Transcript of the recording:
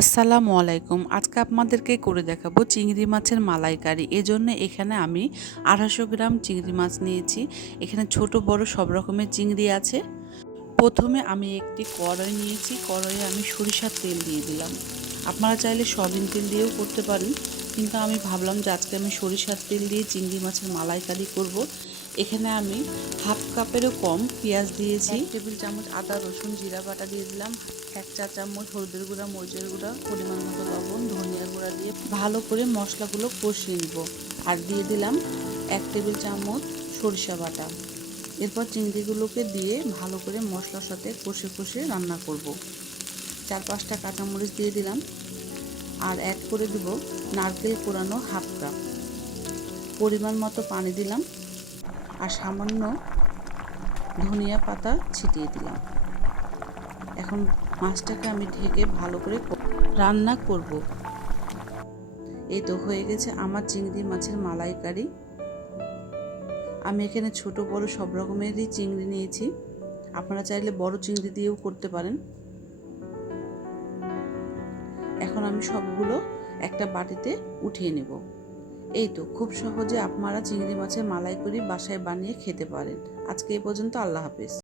আসসালামু আলাইকুম। আজকে আপনাদেরকে করে দেখাবো চিংড়ি মাছের মালাইকারি। এজন্য এখানে আমি আড়াইশো গ্রাম চিংড়ি মাছ নিয়েছি। এখানে ছোট, বড় সব রকমের চিংড়ি আছে। প্রথমে আমি একটি কড়াই নিয়েছি। কড়াইয়ে আমি সরিষার তেল দিয়ে দিলাম। আপনারা চাইলে সয়াবিন তেল দিয়েও করতে পারেন। কিন্তু আমি ভাবলাম যে আজকে আমি সরিষার তেল দিয়ে চিংড়ি মাছের মালাইকারি করব। এখানে আমি হাফ কাপেরও কম পেঁয়াজ দিয়েছি। টেবিল চামচ আদা, রসুন, জিরা বাটা দিয়ে দিলাম। এক চা চামচ হলুদের গুঁড়া, মরিচের গুঁড়া, পরিমাণ মতো লবণ ধনিয়া গুঁড়া দিয়ে ভালো করে মশলাগুলো কষিয়ে নিব। আর দিয়ে দিলাম এক টেবিল চামচ সরিষা বাটা। এরপর চিংড়িগুলোকে দিয়ে ভালো করে মশলার সাথে কষে কষে রান্না করব। চার পাঁচটা কাঁচামরিচ দিয়ে দিলাম। আর অ্যাড করে দিব নারকেল কোরানো হাফ কাপ। পরিমাণ মতো পানি দিলাম আর সামান্য ধনিয়া পাতা ছিটিয়ে দিলাম। এখন মাছটাকে আমি ঢেকে ভালো করে রান্না করব। এই তো হয়ে গেছে আমার চিংড়ি মাছের মালাইকারি। আমি এখানে ছোট বড় সব রকমেরই চিংড়ি নিয়েছি। আপনারা চাইলে বড় চিংড়ি দিয়েও করতে পারেন। এখন আমি সবগুলো একটা বাটিতে উঠিয়ে নেব। এই তো, খুব সহজে আপনারা চিংড়ি মাছের মালাই করে বাসায় বানিয়ে খেতে পারেন। আজকে এই পর্যন্ত আল্লাহ হাফেজ।